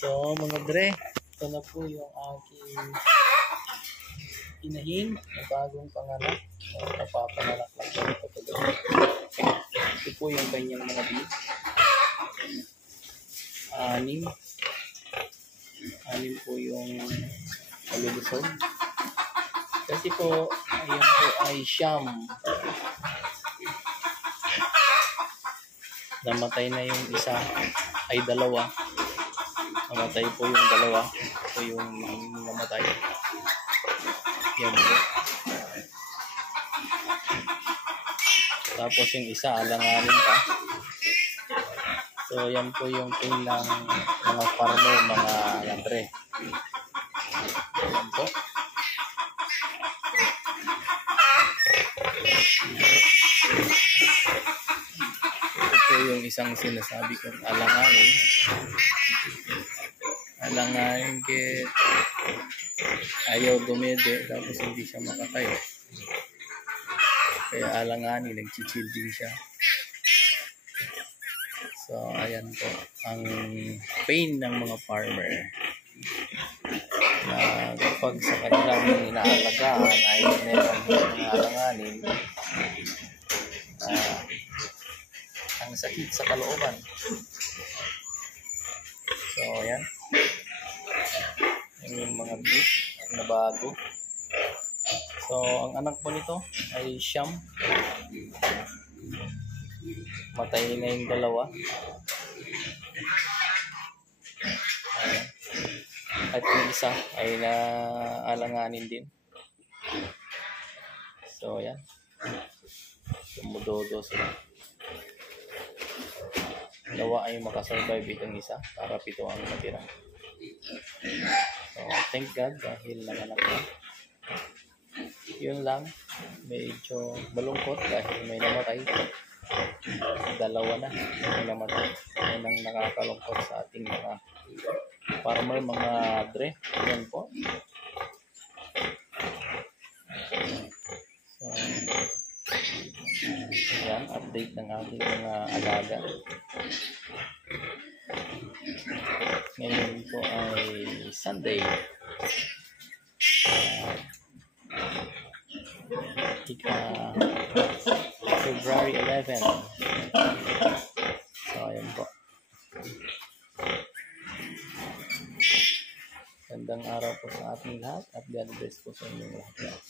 So mga dre, ito na po yung aking inahin na bagong panganak. Napapanganak lang po ito tuloy. Ito po yung kanyang mga beef. Anim po yung malulusog. Kasi po, ayan po ay siyam. Namatay na yung isa, ay dalawa. Namatay po yung dalawa. Ito yung namatay. Yan po. Tapos yung isa, alanganin pa. So, yan po yung kailang mga farmer, mga landre. Yan po. Ito po yung isang sinasabi kong alanganin. Alanganin kaya ayaw dumede, tapos hindi siya makatayo. Kaya alanganin, nagchichill din siya. So, ayan po ang pain ng mga farmer na kapag sa kanilang inaalagaan ay meron mga alanganin, ang sakit sa kalooban. So, ayan. Yung mga beef na bago. So, ang anak po nito ay siyam. Matay na yung dalawa. Ayan. At yung isa ay naalanganin din. So, ayan. Tumudodo sila. Dalawa ay makasurvive itong isa para 7 ang natira. So, thank God dahil nanganak na. Yun lang. Medyo malungkot dahil may namatay. Dalawa na may namatay. Yun ang nakakalungkot sa ating mga farmer, mga dre. Yan po. So, yan, update ng ating mga alaga. Ngayon po ay Sunday. February 11. So, ayan po. Gandang araw po sa ating lahat at God bless po sa inyong lahat.